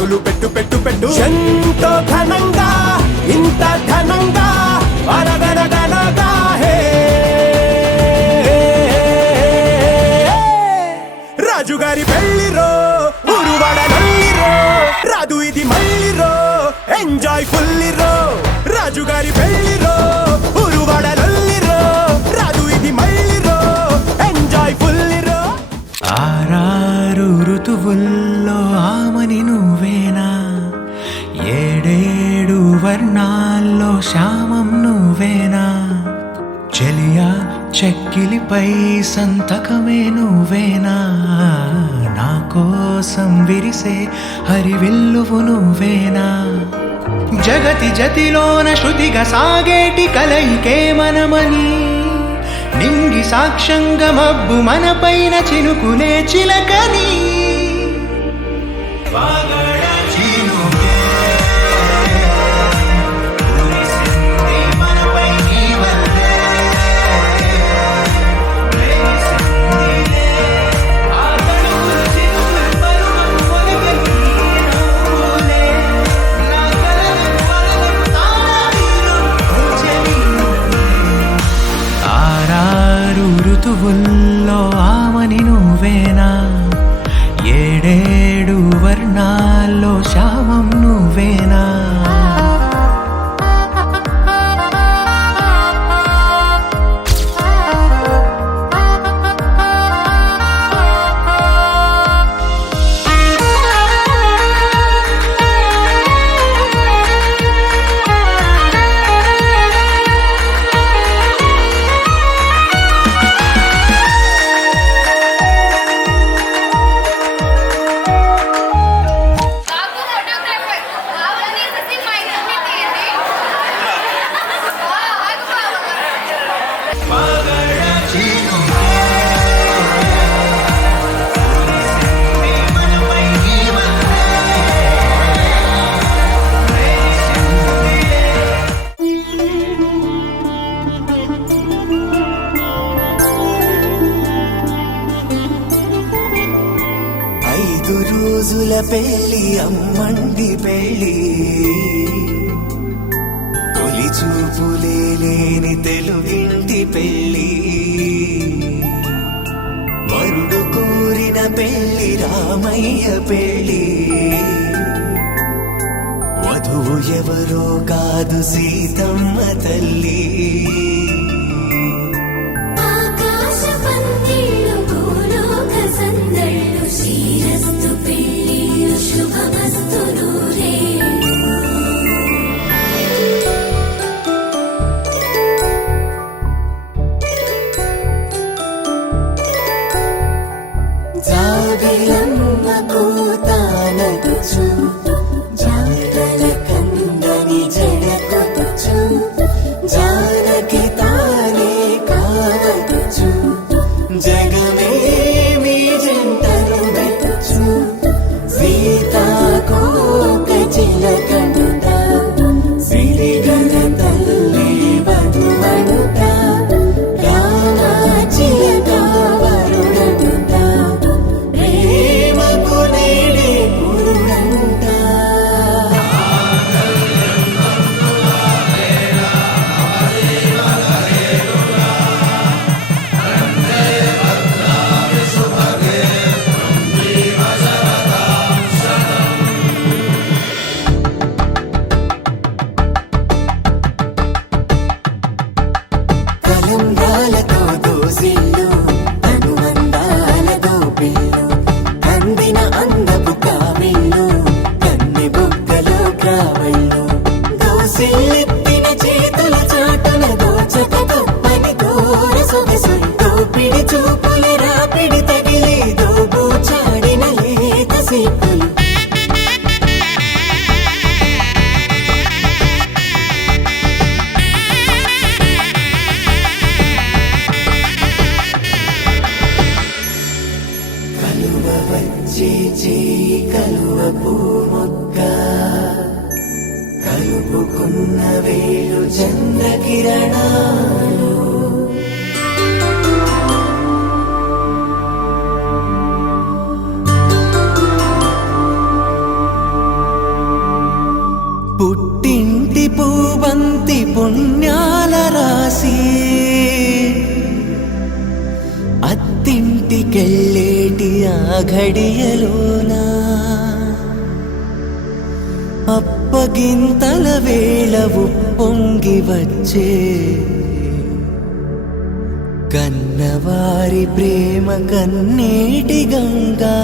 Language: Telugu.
పట్టులు పెట్టు పెట్టు పెట్టు ఎంతో ఘనంగా ఇంత ఘనంగా అరగనగనగా హే రాజుగారి పెళ్లిరో ఊరువాడ నల్లిరో రాదు ఇది మల్లిరో ఎంజాయ్ ఫుల్లిరో రాజుగారి పెళ్లిరో ఊరువాడ నల్లిరో రాదు ఇది మల్లిరో ఎంజాయ్ ఫుల్లిరో ఆరారు ఋతువుల్లో ఆమని నువ్వేనా ఏడేడు వర్ణాల్లో శ్యామం నువ్వేనా చెలియా చెక్కిలిపై సంతకమే నువ్వేనా నా కోసం విరిసే హరివిల్లువు నువ్వేనా జగతి జతిలోన శృతిగా సాగేటి కలయికే మనమని నింగి సాక్ష్యంగా మబ్బు మనపైన చినుకులే చిలకని ఋతువుల్లో ఆమని నువ్వేనా ఏడేడు వర్ణాల్లో శ్యామం నువ్వేనా రోజుల పెళ్లి అమ్మండి పెళ్లి తొలి చూపులే లేని తెలుగింటి పెళ్లి వరుడు కోరిన పెళ్లి రామయ్య పెళ్లి వధువు ఎవరో కాదు సీతమ్మ తల్లి కలుపుకున్న వేలు చంద్రకిరణాలు పుణ్యాల రాసి అత్తింటికెళ్ళేటి ఆ ఘడియలోనా అప్పగింతల వేళ ఉప్పొంగి వచ్చే కన్నవారి ప్రేమ కన్నీటి గంగా